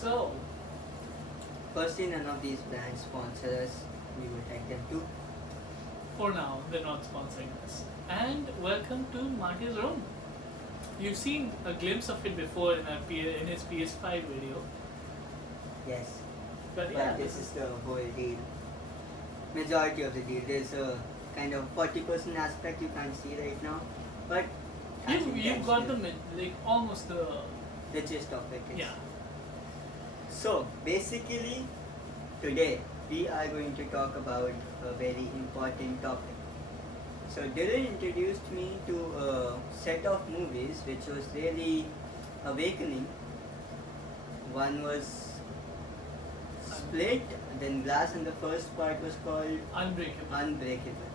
So, Firstly, none of these brands sponsor us. We would like them to. for now, they're not sponsoring us. And welcome to Marty's Room. You've seen a glimpse of it before in his PS5 video. Yes. But yeah, But this is the whole deal. Majority of the deal. There's a kind of 40% aspect you can't see right now. But that's you've got the intentional. almost the The gist of it is. yeah. So basically, today we are going to talk about a very important topic. So Dylan introduced me to a set of movies which was really awakening. One was Split, then Glass, and the first part was called Unbreakable. Unbreakable.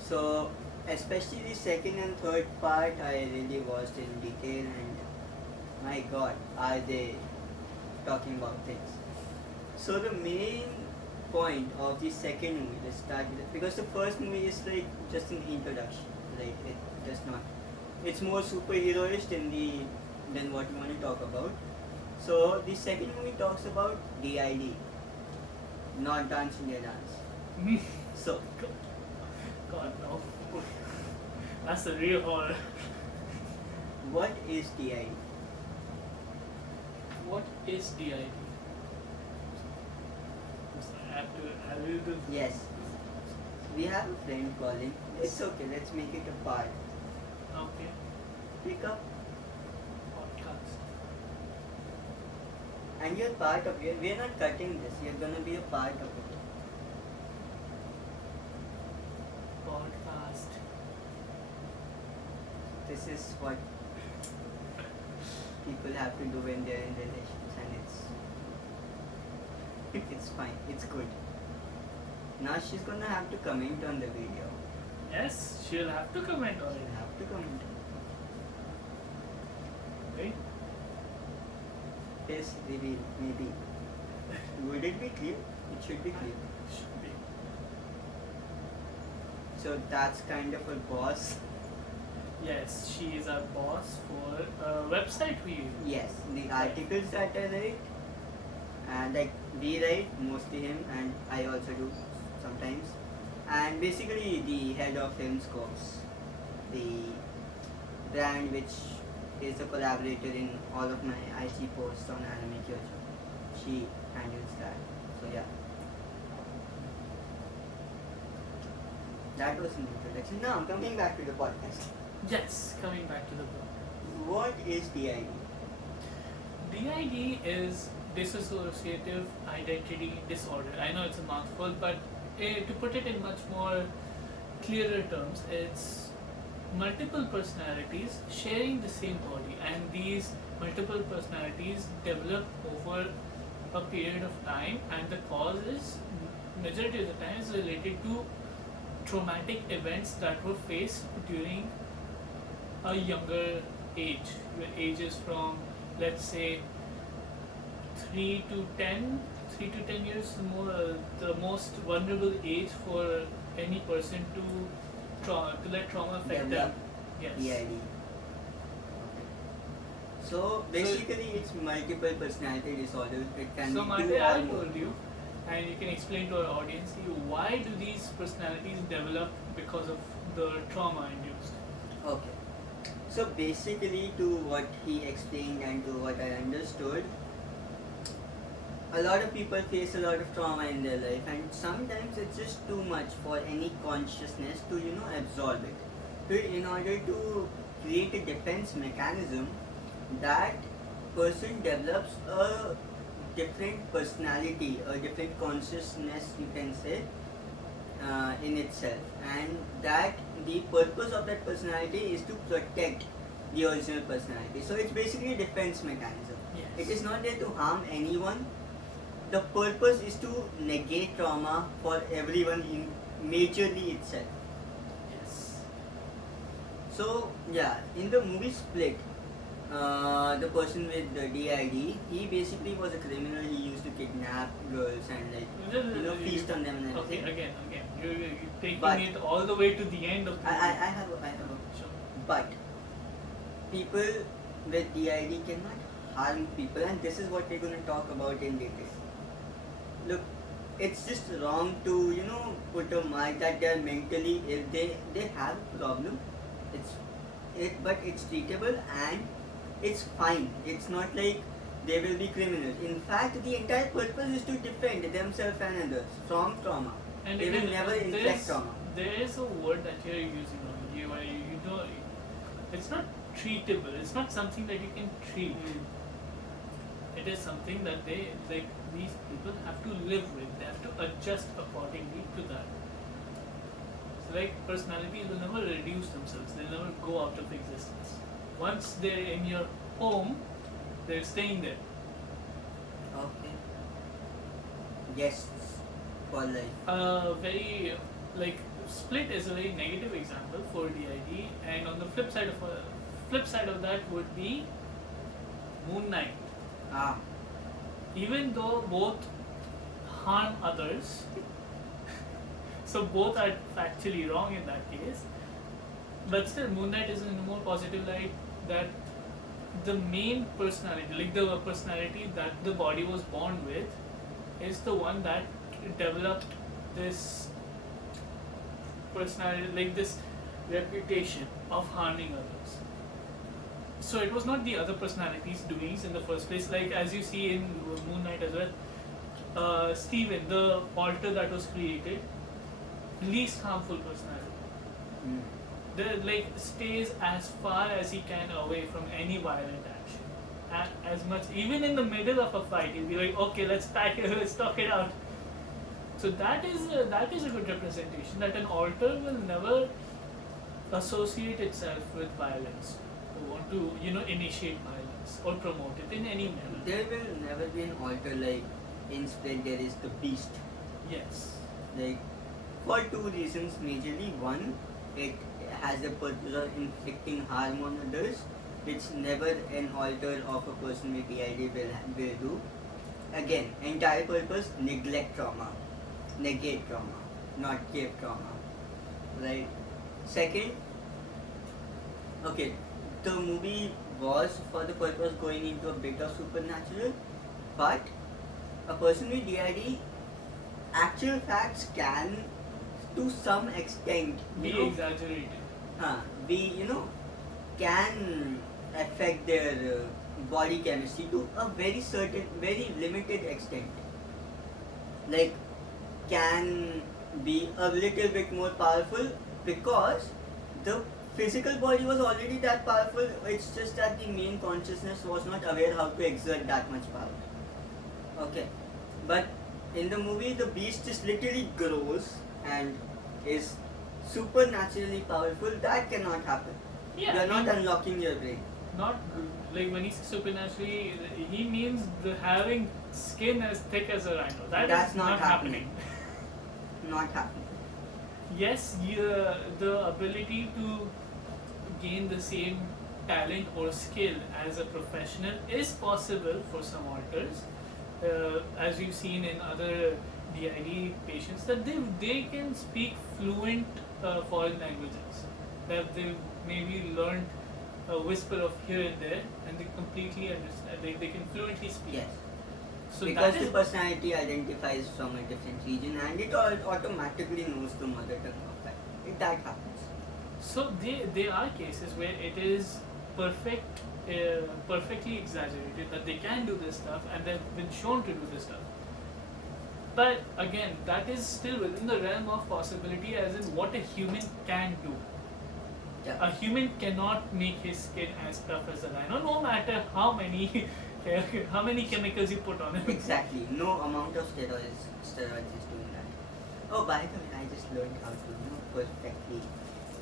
So especially the second and third part I really watched in detail, and my god, are they talking about things. So the main point of the second movie, let's start with it, because the first movie is like just an introduction, like it does not, it's more superheroish than what we want to talk about. So the second movie talks about DID, not Dance India Dance. So God no. That's the real horror. what is DID? What is DID? I will do. Yes, we have a friend calling. It's okay, let's make it a part. Okay. Pick up. Podcast. And you're part of it. We're not cutting this. You're gonna be a part of it. Podcast. This is what people have to do when they're in relations, and it's fine. It's good. Now she's gonna have to comment on the video. Yes, she'll have to comment on She'll it. have to comment. Okay. Yes, reveal, maybe. Would it be clear? It should be clear. Should be. So that's kind of a boss. Yes, she is our boss for a website we use. Yes, the articles that I write, and like we write, mostly him, and I also do sometimes. And basically the head of Filmscomes, the brand which is a collaborator in all of my IG posts on anime Kyoju. She handles that. So yeah. That was an introduction. Now I'm coming back to the podcast. Yes, coming back to the book. What is DID? DID is dissociative identity disorder. I know it's a mouthful, but to put it in much more clearer terms, it's multiple personalities sharing the same body, and these multiple personalities develop over a period of time, and the cause is majority of the time is related to traumatic events that were faced during a younger age, where ages from, let's say, 3 to 10 years, more the most vulnerable age for any person to let trauma affect them. Develop Yes. DID. So basically, it's multiple personality disorders. It can So be Mate, two or I more. told you, and you can explain to our audience, why do these personalities develop because of the trauma induced? Okay. So basically, to what he explained and to what I understood, a lot of people face a lot of trauma in their life, and sometimes it's just too much for any consciousness to absorb it. So in order to create a defense mechanism, that person develops a different personality, a different consciousness, you can say, in itself, and that the purpose of that personality is to protect the original personality. So it's basically a defense mechanism. Yes. It is not there to harm anyone. The purpose is to negate trauma for everyone in majorly itself. Yes. So yeah, in the movie Split, the person with the DID, he basically was a criminal. He used to kidnap girls and feast on them and Okay, everything. again, you're taking But- it all the way to the end of the I have a Sure. but people with DID cannot harm people, and this is what we're going to talk about in detail. Look, it's just wrong to put a mark that they are mentally ill. They have a problem. But it's treatable and it's fine. It's not like they will be criminals. In fact, the entire purpose is to defend themselves and others from trauma. And they will never inflict trauma. There is a word that you're using on you, it's not treatable. It's not something that you can treat. It is something that these people have to live with. They have to adjust accordingly to that. So personalities will never reduce themselves. They'll never go out of existence. Once they're in your home, they're staying there. Okay. Guests for life. Very Split is a very negative example for DID, and on the flip side of that would be Moon Knight. Even though both harm others, so both are factually wrong in that case, but still Moon Knight is in a more positive light that the main personality, the personality that the body was born with, is the one that developed this personality, this reputation of harming others. So it was not the other personalities' doings in the first place, as you see in Moon Knight as well. Steven, the alter that was created, least harmful personality. Stays as far as he can away from any violent action. As much, even in the middle of a fight, he'll be like, okay, let's talk it out. So that is a good representation that an alter will never associate itself with violence, or want to initiate violence or promote it in any manner. There will never be an alter in Split. There is the Beast. Yes. For two reasons majorly. One, it has the purpose of inflicting harm on others, which never an alter of a person with DID will do. Again, entire purpose, negate trauma, not give trauma. Right? Second, okay, the movie was for the purpose going into a bit of supernatural, but a person with DID, actual facts can to some extent be exaggerated. Can affect their body chemistry to a very limited extent. Can be a little bit more powerful because the physical body was already that powerful. It's just that the main consciousness was not aware how to exert that much power. Okay, but in the movie, the Beast just literally grows and is supernaturally powerful. That cannot happen. Yeah, you are not unlocking your brain. Not when he says supernaturally, he means having skin as thick as a rhino. That's not happening. Not happening. Yes, the ability to gain the same talent or skill as a professional is possible for some alters. As we've seen in other DID patients, that they can speak fluent foreign languages, that they maybe learned a whisper of here and there, and they completely understand. They can fluently speak. Yes. So because the personality identifies from a different region, and it automatically knows the mother tongue of that. That happens. So there are cases where it is perfectly exaggerated that they can do this stuff, and they've been shown to do this stuff. But again, that is still within the realm of possibility, as in what a human can do. Yeah. A human cannot make his skin as tough as a rhino, no matter how many chemicals you put on it. Exactly. No amount of steroids is doing that. Oh, by the way, I just learned how to perfectly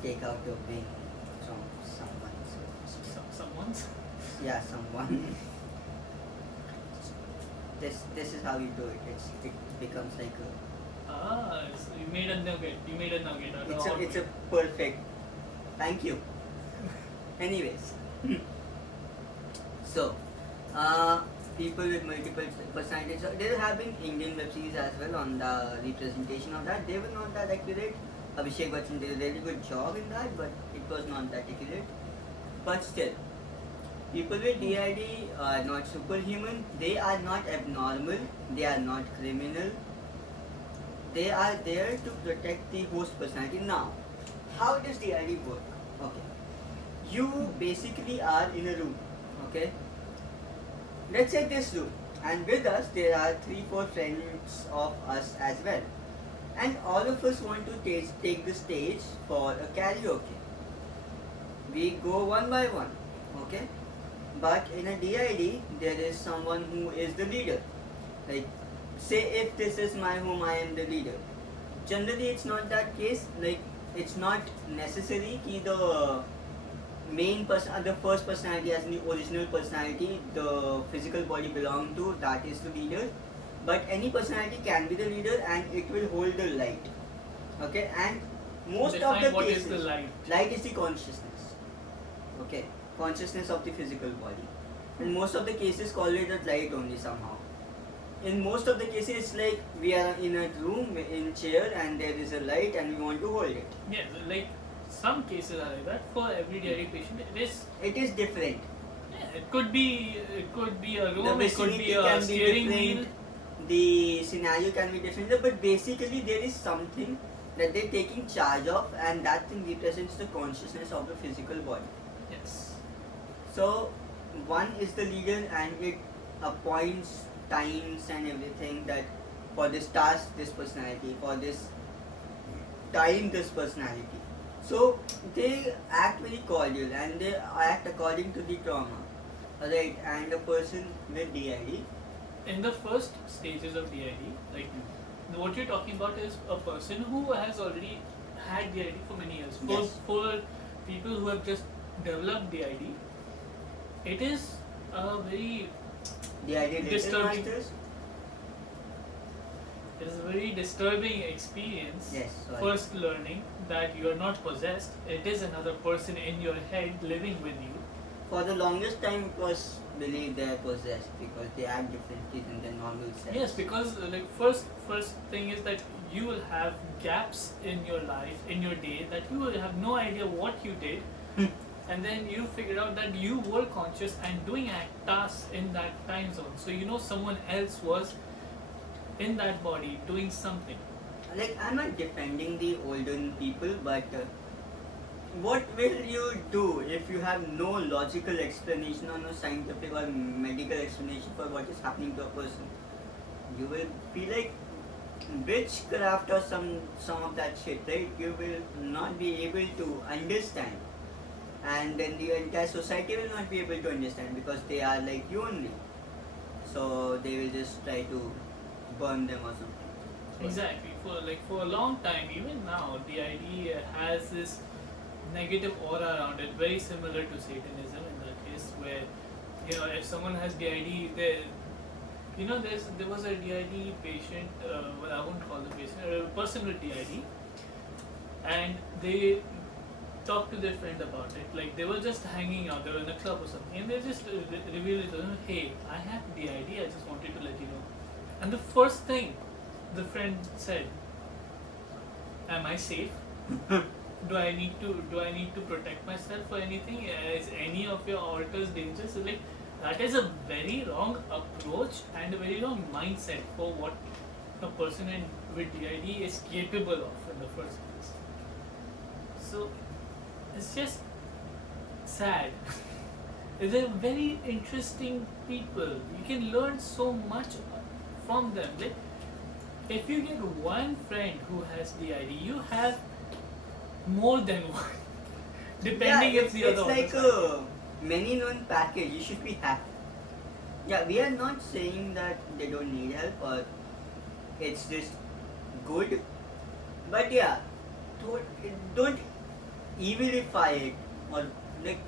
take out your wing from someone. Someone's? Yeah, someone. This is how you do it. It becomes like a. So you made a nugget. It's a perfect. Thank you. Anyways, so people with multiple personalities. There have been Indian web series as well on the representation of that. They were not that accurate. Abhishek Bachchan did a really good job in that, but it was not that accurate. But still, People with DID are not superhuman, they are not abnormal, they are not criminal, they are there to protect the host personality. Now, how does DID work? Okay. You basically are in a room, okay? Let's say this room, and with us there are 3-4 friends of us as well. And all of us want to take the stage for a karaoke. We go one by one, okay? But in a DID, there is someone who is the leader. Like, say if this is my home, I am the leader. Generally, it's not that case. Like, it's not necessary that the main person, the first personality as the original personality, the physical body belong to, that is the leader. But any personality can be the leader and it will hold the light. Okay, and most of the what cases, is the light? Light is the consciousness. Okay, consciousness of the physical body. In most of the cases, call it a light only somehow. In most of the cases, it's like we are in a room, in chair, and there is a light, and we want to hold it. Yeah, like some cases are like that. For every DID patient, it is different. Yeah, it could be a room, The it could be vicinity a can be steering different, wheel. the scenario can be different, but basically there is something that they're taking charge of, and that thing represents the consciousness of the physical body. Yes. So one is the leader, and it appoints times and everything, that for this task this personality, for this time this personality. So they act very cordial and they act according to the trauma, right? And a person with DID, in the first stages of DID, like what you're talking about is a person who has already had DID for many years. Yes. For people who have just developed DID, it is a very DID disturbing. masters. It is a very disturbing experience. Yes, sorry. First learning that you are not possessed. It is another person in your head living with you. For the longest time, it was believed they are possessed because they act differently than their normal selves. Yes, because like first thing is that you will have gaps in your life, in your day, that you will have no idea what you did, and then you figure out that you were conscious and doing tasks in that time zone. So you know someone else was in that body doing something. Like, I'm not defending the older people, but what will you do if you have no logical explanation or no scientific or medical explanation for what is happening to a person? You will be like witchcraft or some of that shit, right? You will not be able to understand, and then the entire society will not be able to understand because they are like you only. So they will just try to burn them or something. So Exactly. For a long time, even now, DID has this negative aura around it, very similar to Satanism in that case, where if someone has DID, there was a DID patient. Well, I won't call the patient, a person with DID, and they talked to their friend about it. Like they were just hanging out, they were in a club or something, and they just revealed it to them. Hey, I have DID. I just wanted to let you know. And the first thing the friend said, "Am I safe? Do I need to protect myself for anything? Is any of your alters dangerous?" Like that is a very wrong approach and a very wrong mindset for what a person with DID is capable of in the first place. So it's just sad. They're very interesting people. You can learn so much from them. Like, if you get one friend who has DID, you have more than one. Depending if the other. It's like a many known package. You should be happy. Yeah, we are not saying that they don't need help or it's just good, but yeah, don't evilify it or like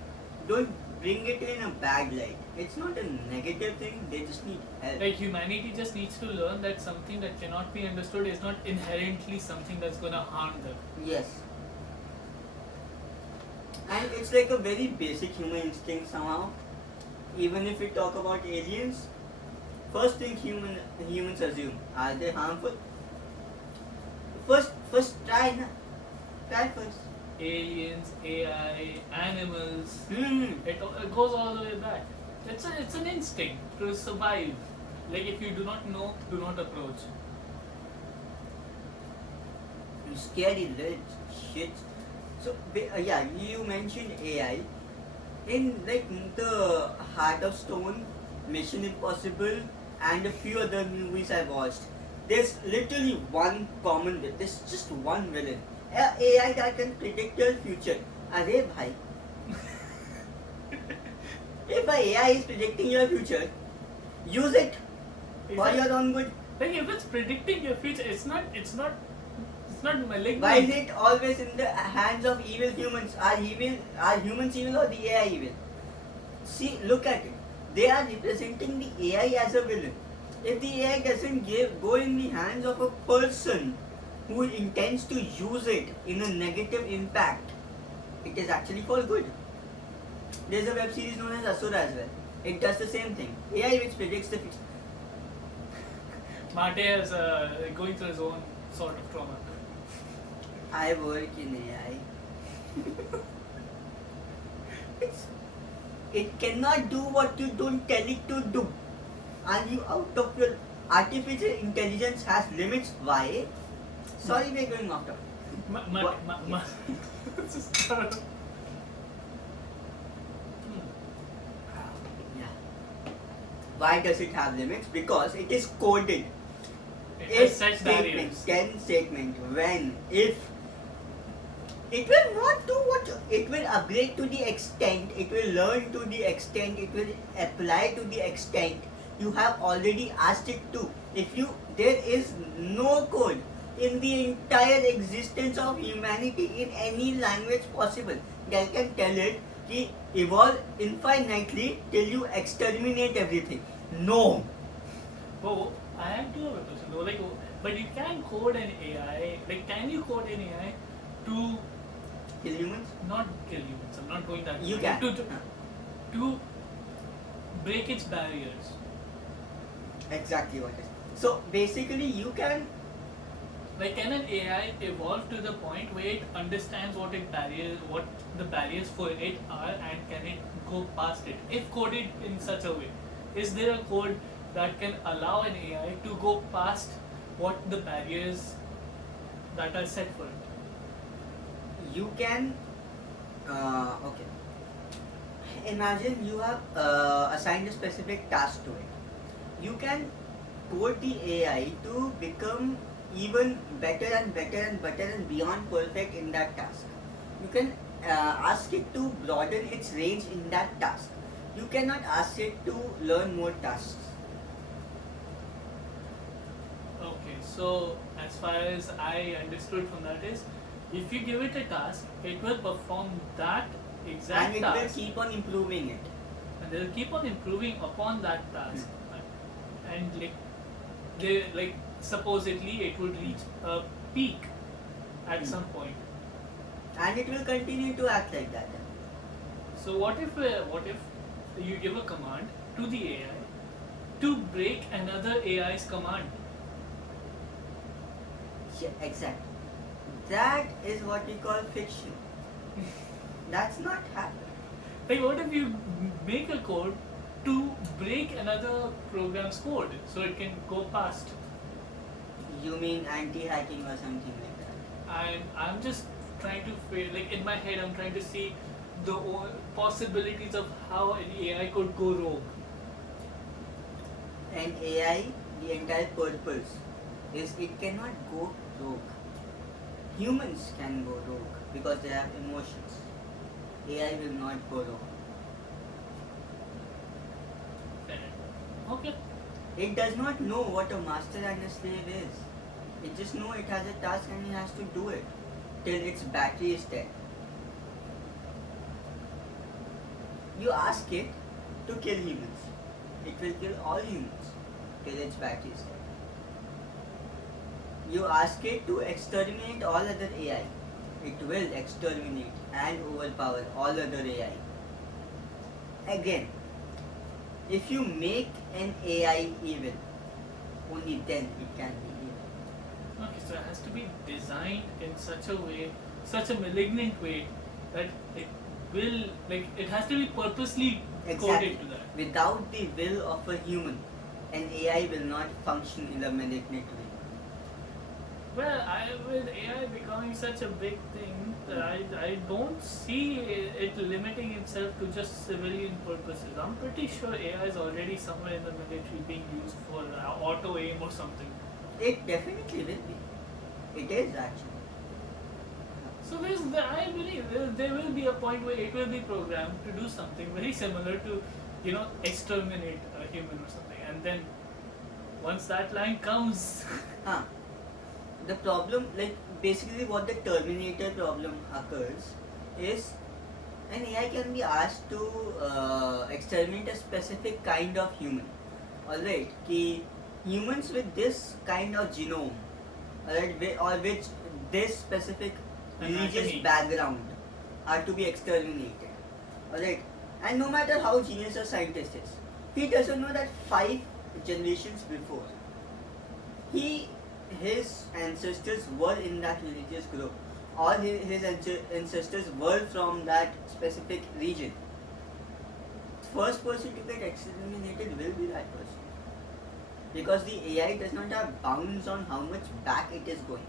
don't bring it in a bad light. It's not a negative thing. They just need help. Like humanity just needs to learn that something that cannot be understood is not inherently something that's gonna harm them. Yes. And it's like a very basic human instinct somehow. Even if we talk about aliens, first thing humans assume, are they harmful? First try first. aliens, AI, animals. Hmm. It goes all the way back. It's an instinct to survive. Like if you do not know, do not approach. Scary little shit. So yeah, you mentioned AI. In like the Heart of Stone, Mission Impossible, and a few other movies I watched, there's literally one common villain. There's just one villain. AI that can predict your future. Arey bhai. If a AI is predicting your future, use it for your own good. Like if it's predicting your future, it's not malignant. Why is it always in the hands of evil humans? Are humans evil or the AI evil? See, look at it. They are representing the AI as a villain. If the AI doesn't go in the hands of a person who intends to use it in a negative impact, it is actually for good. There's a web series known as Asura as well. It does the same thing. AI which predicts the future. Mate is going through his own sort of trauma. I work in AI. It cannot do what you don't tell it to do. And you out of your artificial intelligence has limits. Why? Sorry, we're going off topic. Yeah. Why does it have limits? Because it is coded. It sets barriers. 10 statement, when, if, it will not do what it will upgrade to the extent, it will learn to the extent, it will apply to the extent you have already asked it to. There is no code in the entire existence of humanity in any language possible that can tell it to evolve infinitely till you exterminate everything. No. Oh, I have two other questions though. Like, but you can code an AI. Like, can you code an AI to Kill humans? not kill humans? I'm not going that You way. can. To break its barriers. Exactly what it is. So basically you can Like, can an AI evolve to the point where it understands what the barriers for it are, and can it go past it if coded in such a way? Is there a code that can allow an AI to go past what the barriers that are set for it? you can okay. Imagine you have assigned a specific task to it. You can code the AI to become even better and better and better and beyond perfect in that task. You can ask it to broaden its range in that task. You cannot ask it to learn more tasks. Okay, so as far as I understood from that is, if you give it a task, it will perform that exact And it task. will keep on improving it. And they'll keep on improving upon that task. And like supposedly it would reach a peak at some point. And it will continue to act like that. So what if you give a command to the AI to break another AI's command? Yeah, exactly. That is what we call fiction. That's not happening. Like, what if you make a code to break another program's code so it can go past? You mean anti-hacking or something like that? I'm just trying to like in my head I'm trying to see the possibilities of how an AI could go rogue. And AI, the entire purpose is it cannot go rogue. Humans can go rogue because they have emotions. AI will not go rogue. Okay. It does not know what a master and a slave is. It just knows it has a task and it has to do it till its battery is dead. You ask it to kill humans. It will kill all humans till its battery is dead. You ask it to exterminate all other AI. It will exterminate and overpower all other AI. Again, if you make an AI evil, only then it can be evil. Okay, so it has to be designed in such a way such a malignant way that it will, like, it has to be purposely Exactly. coded to that. Without the will of a human, an AI will not function in a malignant way. Well, with AI becoming such a big thing, I don't see it limiting itself to just civilian purposes. I'm pretty sure AI is already somewhere in the military being used for auto aim or something. It definitely will be. It is actually. So I believe there will be a point where it will be programmed to do something very similar to, exterminate a human or something. And then once that line comes, Huh. The problem, like basically what the Terminator problem occurs is an AI can be asked to exterminate a specific kind of human. Alright, ki humans with this kind of genome, alright, or which this specific religious Anatomy. background are to be exterminated. Alright, and no matter how genius a scientist is, he doesn't know that 5 generations before, his ancestors were in that religious group, or his ancestors were from that specific region. First person to get exterminated will be that person, because the AI does not have bounds on how much back it is going.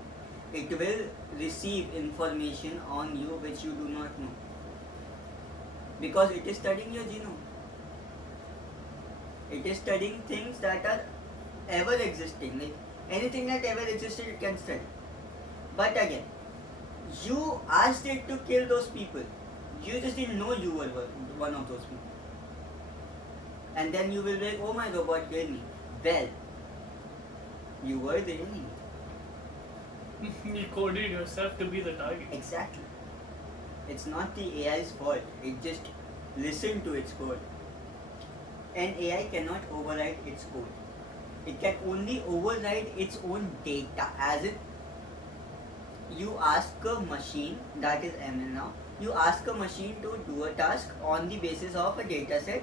It will receive information on you which you do not know, because it is studying your genome. It is studying things that are ever existing, like anything that ever existed it can study. But again, you asked it to kill those people. You just didn't know you were one of those people. And then you will be like, oh my robot killed me. Well, you were the enemy. you coded yourself to be the target. Exactly. It's not the AI's fault. It just listened to its code. An AI cannot override its code. It can only override its own data. As in, you ask a machine, that is ML now, you ask a machine to do a task on the basis of a data set.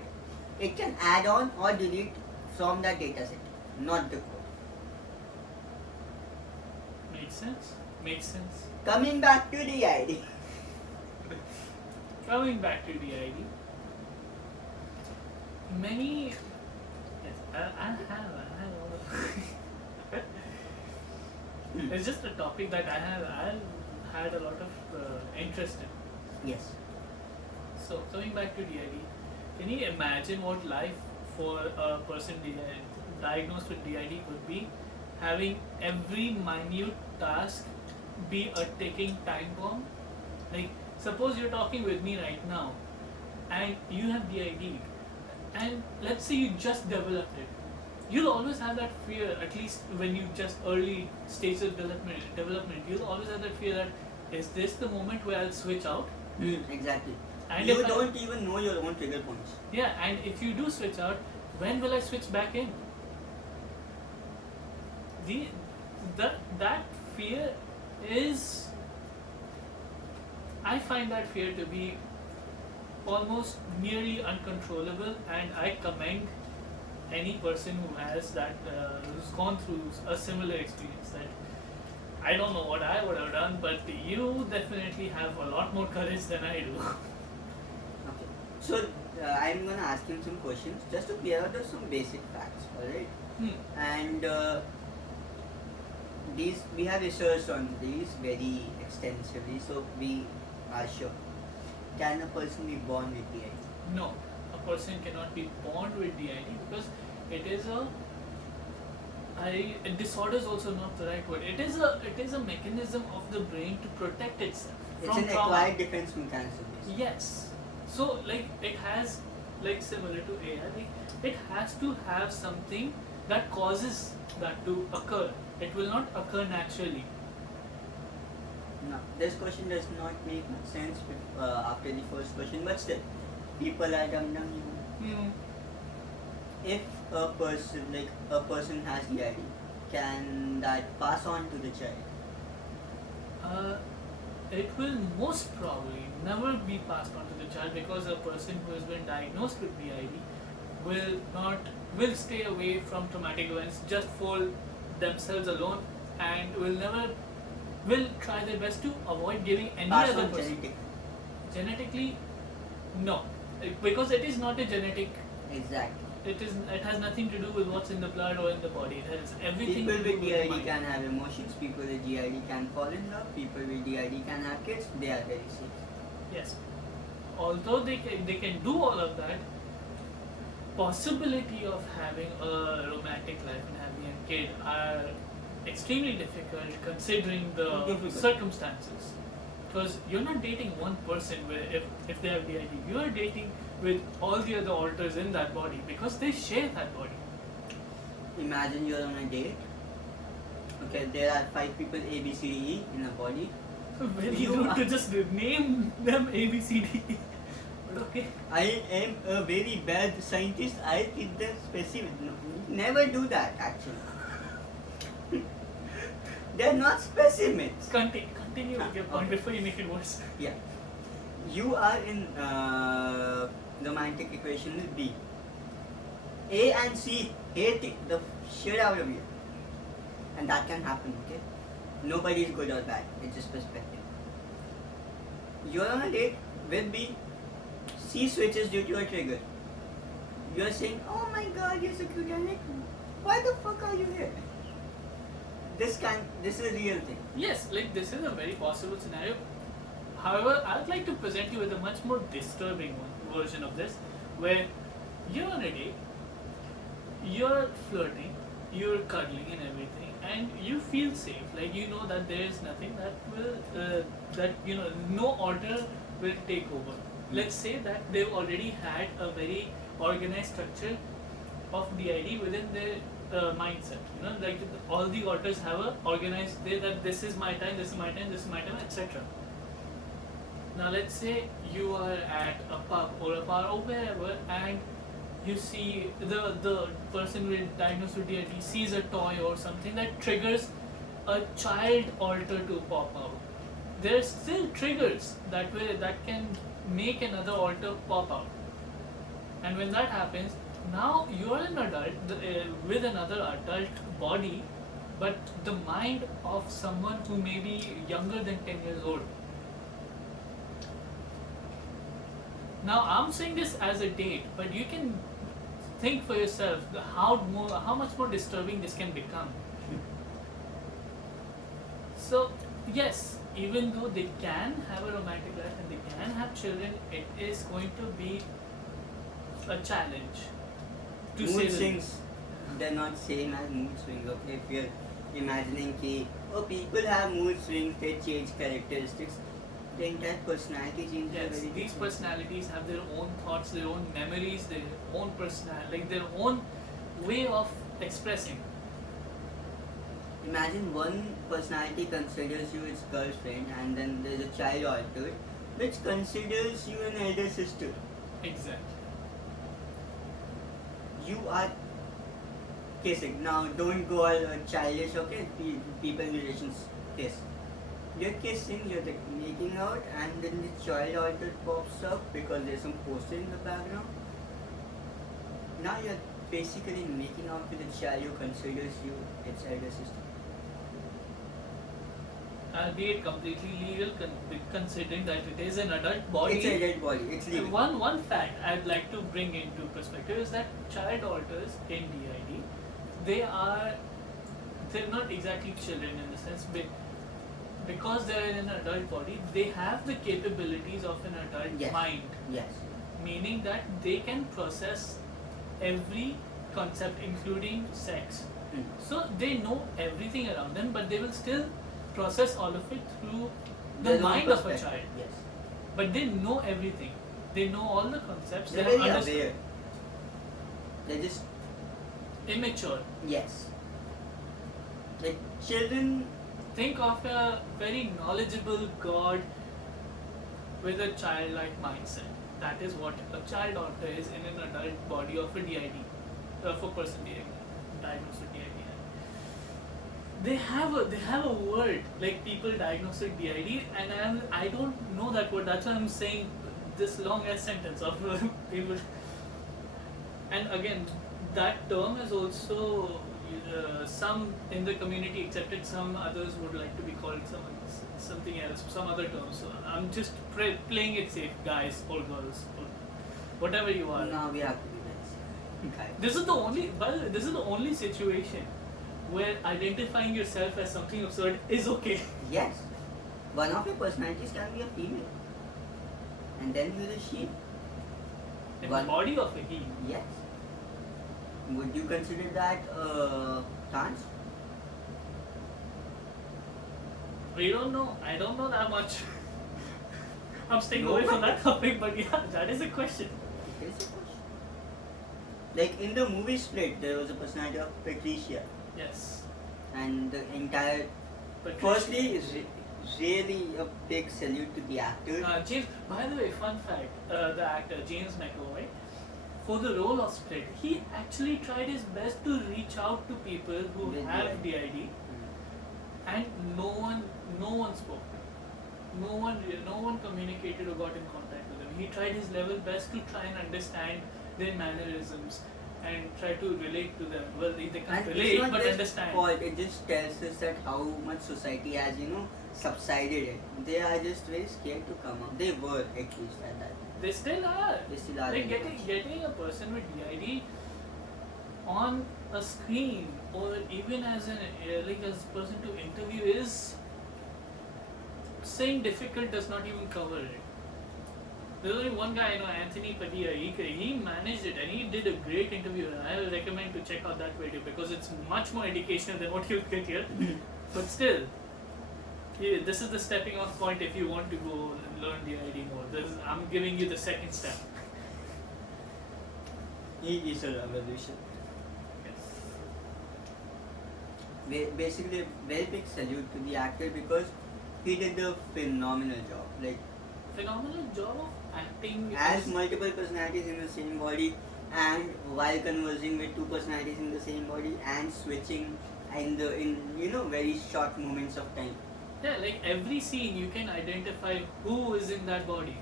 It can add on or delete from that data set, not the code. Makes sense? Makes sense. Coming back to the idea. Coming back to the idea. Many. Yes, I have all of It's just a topic that I've had a lot of interest in. Yes. So, coming back to DID, can you imagine what life for a person diagnosed with DID would be? Having every minute task be a ticking time bomb? Like, suppose you're talking with me right now and you have DID, and let's say you just developed it. You'll always have that fear, at least when you just early stages of development, you'll always have that fear that, is this the moment where I'll switch out? Exactly. And you don't even know your own trigger points. Yeah, and if you do switch out, when will I switch back in? That fear is, I find that fear to be almost nearly uncontrollable, and I commend any person who has that, who's gone through a similar experience. That I don't know what I would have done, but you definitely have a lot more courage than I do. Okay. So I'm gonna ask him some questions just to clear out some basic facts, alright? And these we have researched on these very extensively, so we are sure. Can a person be born with DID? No, a person cannot be born with DID because it is disorder is also not the right word. It is a mechanism of the brain to protect itself It's from an trauma. acquired defense mechanism. Basically. Yes. So like it has, like similar to AI, like it has to have something that causes that to occur. It will not occur naturally. No, this question does not make much sense after the first question, but still, people are dumb. If a person has DID, can that pass on to the child? It will most probably never be passed on to the child, because a person who has been diagnosed with DID will stay away from traumatic events just for themselves alone, and will never will try their best to avoid giving any Pass other on person. genetic. Genetically, no, because it is not a genetic. Exactly. It has nothing to do with what's in the blood or in the body. It has everything People to do with with the DID mind. can have emotions, people with DID can fall in love, people with DID can have kids, they are very safe. Yes. Although they can do all of that, possibility of having a romantic life and having a kid are extremely difficult considering the circumstances. Because you're not dating one person if they have DID. You are dating with all the other alters in that body because they share that body. Imagine you're on a date. Okay, there are 5 people A, B, C, D, E in a body. Very You rude are- to just name them A, B, C, D. But okay. I am a very bad scientist. I keep them specific. No, never do that actually. They're not specimens. Continue with your point Okay. before you make it worse. Yeah. You are in romantic equation with B. A and C hating the shit out of you. And that can happen, okay? Nobody is good or bad. It's just perspective. You're on a date with B. C switches due to a trigger. You're saying, oh my god, you're so cute. I'm like, why the fuck are you here? This is a real thing. Yes, like this is a very possible scenario. However, I would like to present you with a much more disturbing version of this, where you're on a date, you're flirting, you're cuddling and everything, and you feel safe. Like you know that there is nothing that will no order will take over. Let's say that they've already had a very organized structure of DID within their mindset. You know, like all the authors have a organized day that this is my time, this is my time, this is my time, etc. Now let's say you are at a pub or a bar or wherever, and you see the person with diagnosed with DID sees a toy or something that triggers a child alter to pop out. There's still triggers that can make another alter pop out. And when that happens, now you are an adult with another adult body, but the mind of someone who may be younger than 10 years old. Now I'm saying this as a date, but you can think for yourself how much more disturbing this can become. So yes, even though they can have a romantic life and they can have children, it is going to be a challenge. To say Mood the swings, least. they're not same as mood swings. Okay, if you're imagining ki, oh, people have mood swings, they change characteristics, the entire personality changes. Yes, very these different. personalities have their own thoughts, their own memories, their own personality, like their own way of expressing. Imagine one personality considers you its girlfriend, and then there's a child altered, which considers you an elder sister. Exactly. You are kissing. Now, don't go all childish, okay? People in relations kiss. You're kissing, you're like making out, and then the child alter pops up because there's some poster in the background. Now you're basically making out with a child who considers you its elder sister. Albeit completely legal, considering that it is an adult body. It's a dead body, it's legal. One fact I'd like to bring into perspective is that child alters in DID, they're not exactly children in the sense, because they're in an adult body, they have the capabilities of an adult Yes. mind, Yes. meaning that they can process every concept, including sex. Mm. So they know everything around them, but they will still process all of it through the Their own mind of a perspective. child. Yes. But they know everything. They know all the concepts. They're They very are aware. They're just, immature. yes. Like children, Think of a very knowledgeable God with a childlike mindset. That is what a child alter is in an adult body of a DID, of a person diagnosed with DID. They have a word, like people diagnosed with DID, and I don't know that word. That's why I'm saying this long ass sentence of people. And again, that term is also some in the community accepted, some others would like to be called something else, some other terms. So I'm just playing it safe, guys or girls, or whatever you are. No, we have to be nice. Okay. This is the only, by the way, this is the only situation where identifying yourself as something absurd is okay. Yes. One of your personalities can be a female. And then you're a she. In One- the body of a he. Yes. Would you consider that trans? We don't know. I don't know that much. I'm staying No, away from but- that topic, but yeah, that is a question. It is a question. Like in the movie Split, there was a personality of Patricia. Yes. And the entire... But Firstly, really a big salute to the actor. James, by the way, fun fact, the actor James McAvoy, for the role of Split, he actually tried his best to reach out to people who With have DID. DID, and no one spoke. No one communicated or got in contact with him. He tried his level best to try and understand their mannerisms and try to relate to them. Well, they can't And relate, it's not but just understand. fault, it just tells us that how much society has, subsided it. They are just very scared to come out. They were, at least at that. They still are. They still are. Like very getting a person with DID on a screen, or even as a person to interview, is saying difficult does not even cover it. There's only one guy I know, Anthony Padilla. He managed it and he did a great interview. And I will recommend to check out that video because it's much more educational than what you'll get here. But still, this is the stepping off point if you want to go and learn DID more. I'm giving you the second step. He is a revolution. Yes. Basically, a very big salute to the actor because he did a phenomenal job. Like, Phenomenal job of acting. as multiple personalities in the same body, and while conversing with two personalities in the same body, and switching in very short moments of time. Yeah, like every scene you can identify who is in that body.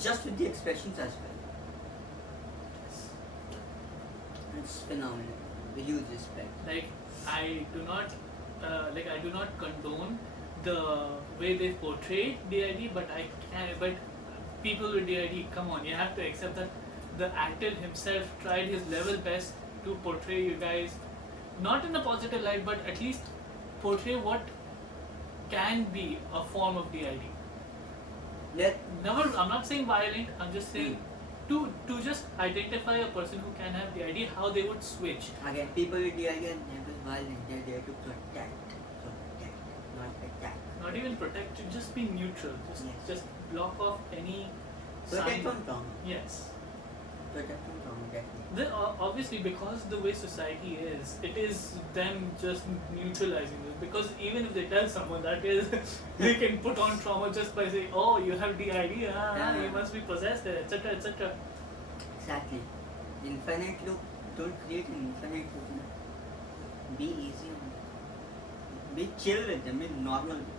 Just with the expressions as well. It's phenomenal. A huge respect. Like I do not condone the way they portrayed DID, but people with DID, come on, you have to accept that the actor himself tried his level best to portray you guys, not in a positive light, but at least portray what can be a form of DID. I'm not saying violent, I'm just saying to just identify a person who can have DID, how they would switch. Again, people with DID are never violent. They're there to protect, not attack. Not even protect, to just be neutral. Just block off any Protect sign. from trauma. Yes. Protect from trauma, definitely. Obviously, because the way society is, it is them just neutralizing this. Because even if they tell someone that is, they can put on trauma just by saying, "Oh, you have DID, you must be possessed," etc., etc. Exactly. Infinite loop. Don't create an infinite loop. No. Be easy on them. Be chill with them. Be normal with them.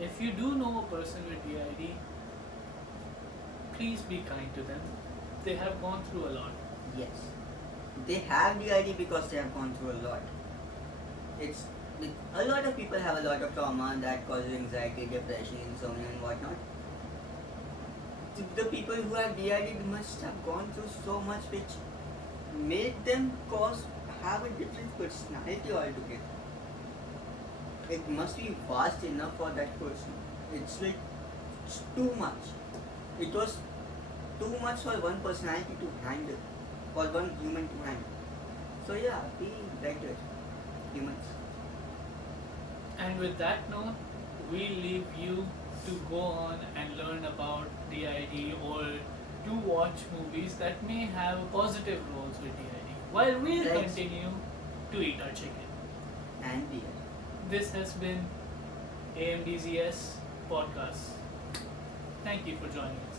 If you do know a person with DID, please be kind to them. They have gone through a lot. Yes. They have DID because they have gone through a lot. A lot of people have a lot of trauma that causes anxiety, depression, insomnia and whatnot. The people who have DID must have gone through so much which made them have a different personality altogether. It must be vast enough for that person. It's too much. It was too much for one personality to handle, for one human to handle. So yeah, be better humans. And with that note, we leave you to go on and learn about DID or to watch movies that may have positive roles with DID while we continue to eat our chicken. And beer. This has been AMDZS podcast. Thank you for joining us.